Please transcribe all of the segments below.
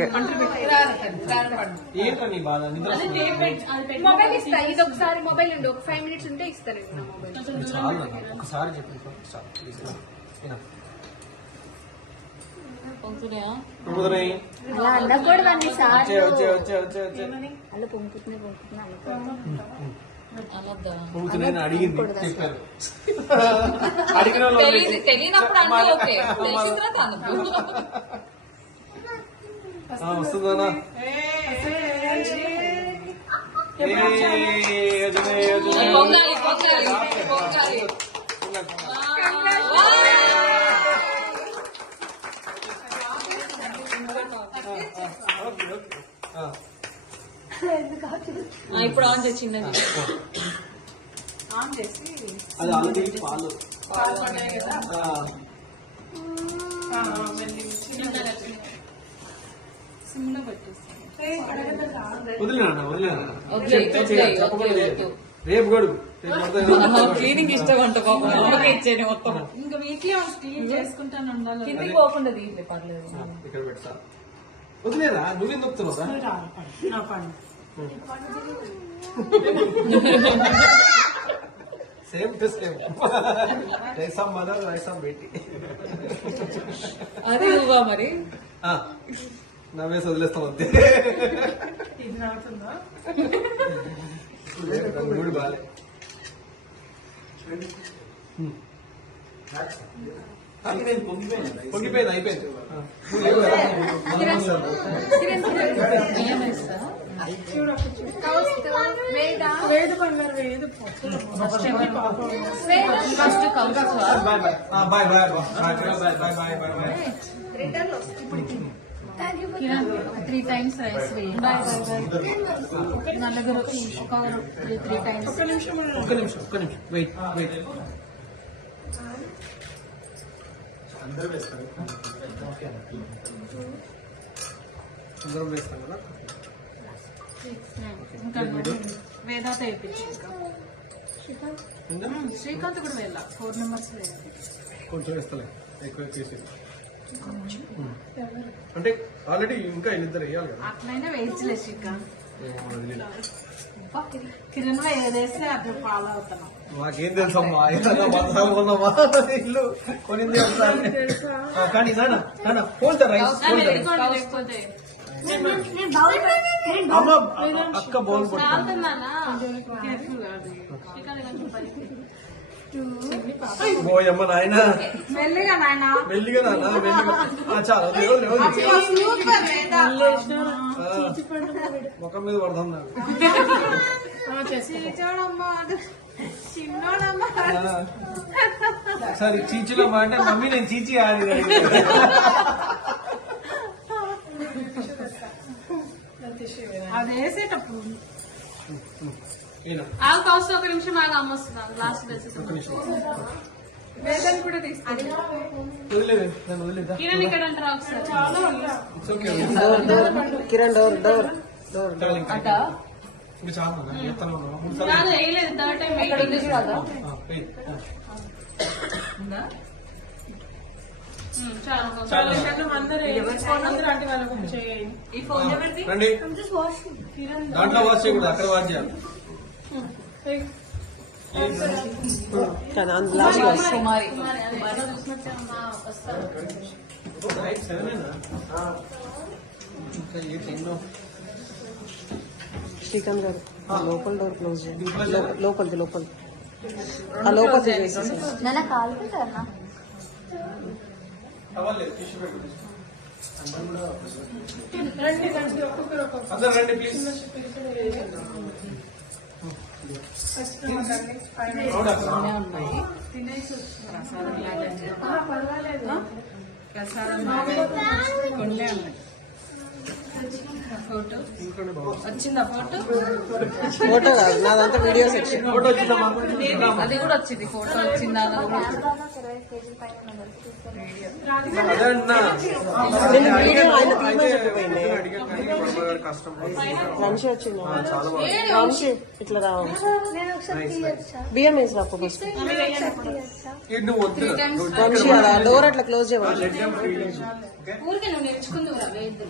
Okay. Mobile ఇస్తా, ఇది ఒకసారి మొబైల్ ఉండి ఒక 5 minutes ఉంటే ఇస్తాను మొబైల్. ఒకసారి చెప్పి అలా అనకూడదు అన్ని సార్లు. అలా పొంగుతున్నాయి అడిగింది చెప్పారు. వస్తుందా? ఇప్పుడు ఆన్ చేసి చిన్నది ఆన్ చేసి అది ఆల్రెడీ పాలు సిమ్లో పెట్టేస్తాను. వదిలేనా రేపు గడుపు క్లీనింగ్ ఇష్టం అంట పాపం అమ్మకే ఇచ్చేది మొత్తం. ఇంకా వీక్లీ క్లీన్ చేసుకుంటాను ఉండాలి. కిందికి పోకుండా దీంట్లో పర్లేదు. ఇక్కడ పెడతా. వదిలేరా నువ్వేం నొప్పుతున్నావురా? సేమ్ టు సేమ్ రైసా మదర్ రైసా బేటీ. అది నువ్వా మరి? నవ్వేసి వదిలేస్తాం అంతే. ఇది నవ్వుతుందా? గుడి బాలే పొంగిపోయింది అయిపోయింది. వేద బంగారు Veda first bye bye bye bye bye. Return 3 times rice వేయి. నలుగురు ఒక 3 times. ఒక్క నిమిషం వెయిట్ వెయిట్. అందరూ వేస్తారు కదా. వేదాత వేయించి శ్రీకాంత్ కూడా వెళ్ళా 4 members కొంచెం వేస్తలే ఎక్కువ చేసి అంటే ఆల్రెడీ ఇంకా ఇద్దరు వేయాలి కదా. అట్లయినా వేయించలే శ్రీకాంత్. కిరణ్ ఏదేస్తే అది ఫాలో అవుతున్నాం. మాకేం తెలుసమ్మా కొన్నామా ఇల్లు కొనింది ఒకసారి. కానీ నాన్న పోల్తా రైస్ అమ్మ అక్క బౌల్ పోయమ్మ నాయన మెల్లిగా నాయన మెల్లిగా నాన్న మెల్లిగా చాలా ముఖం మీద పడతాం నాకు. సరే చీచిలో అంటే మమ్మీ నేను చీచి ఆడి అది వేసేటప్పుడు ఒక నిమిషం బాగా అమ్మొస్తున్నాను. లాస్ట్ వేదాన్ని కూడా తీసుకుంటాను. కిరణ్ ఇక్కడ అంటారా ఒకసారి? కిరణ్ డోర్ డోర్ అట చాలా వేయలేదు. థర్డ్ టైం ఈ ఫోన్ ఎవరిది? రండి దాంట్లో వాష్ చేయకూడదు, అక్కడ వాష్ చేయాలి. కుమారి శ్రీకాంత్ గారు లోపల డోర్ క్లోజ్ చేయండి. లోపలిది ఆ లోపలిది చేసేసి నన్ను కాలుకుంటారా? అందరు రండి ప్లీజ్. ఉన్నాయి. ప్రసాదం కొన్నే ఉన్నాయి. ఫోటో వచ్చిందా? ఫోటో కాదు నాదంతా వీడియో సెక్షన్. ఫోటో వచ్చిందమ్మా? అది కూడా వచ్చింది. ఫోటో వచ్చిందా? వంశీ వచ్చింది. వంశీ ఇట్లా రా. బియ్యం వేసి రా ఫస్ట్. వంశీ డోర్ అట్లా క్లోజ్ చేయాలి. ఊరికే నువ్వు నేర్చుకుందురా వేద్దు.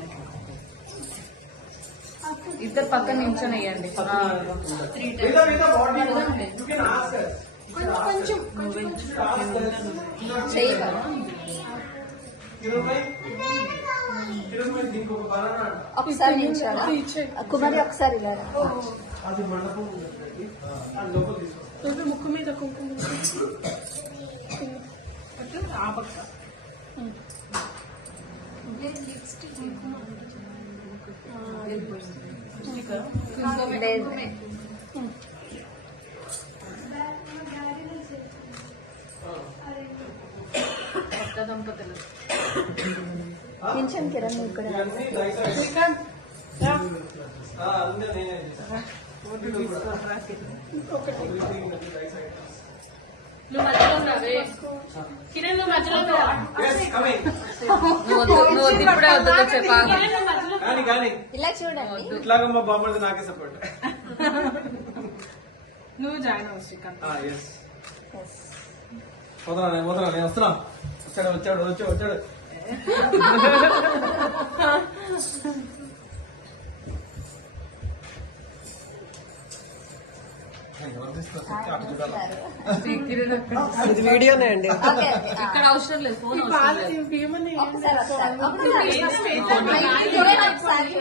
ఇద్దరు పక్కన నించొని వేయండి. Vida, what do you want? You can ask us. కొంచెం Ask us. చెయ్యి తిరుమల దీనికి ఒక banana. ఒకసారి నిల్చోరా కుమారి ఒకసారి ఇలా రా. అది మండపం ఉందండి. ఆ లోపల తీసుకో. ముక్కు మీద కుంకుమ ఆ పక్క లేదు. కొత్త దంపతులు. నిల్చొని కిరణ్ నువ్వు ఇక్కడ రా. ఇవన్నీ రైస్ అన్నీ నేనే చేశాను. నువ్వు మధ్యలో ఉన్నావే. కిరణ్ నువ్వు మధ్యలో ఉన్నావా? Yes, coming. నువ్వు వద్దు, ఇప్పుడే వద్దు చెప్పా. కానీ ఇలా చూడండి. ఇట్లాగా మా బామ్మది నాకే సపోర్ట్. నువ్వు జాయిన్ అవ్వు శ్రీకాంత్. ఎస్ వదరా నేను వస్తున్నా. వచ్చాడు కిరణ్ అక్కడ. ఇది వీడియోనే అండి. Okay, okay. ఇక్కడ అవసరం లేదు, ఫోన్ అవసరం లేదు. ఒకసారి ఒకసారి.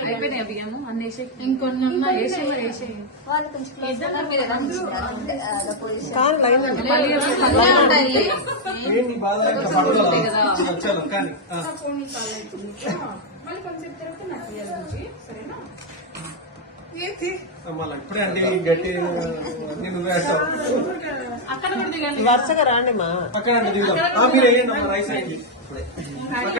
అయిపోయినాయి బియ్యము అన్ని వేసి ఇంకొన్ని ఉన్నాయి. వేసి మరి వేసేయి. వాళ్ళు కొంచెం close గా మీరు ఎలా నిల్చున్నారు? పొజిషన్ కానీ లైన్ అండి. మళ్ళీ అలా ఉండాలి. ఏంటి బాధ ఇంకా పడగలరా? చలో కానీ మళ్ళీ ఇప్పుడే అంటే గట్టి నేను వేస్తాను. అక్కడ కూడా దిగండి. వరుసగా రాండి మా అక్కడ అంటే దిగుదాం. మీరు వేయండి రైస్ అయింది.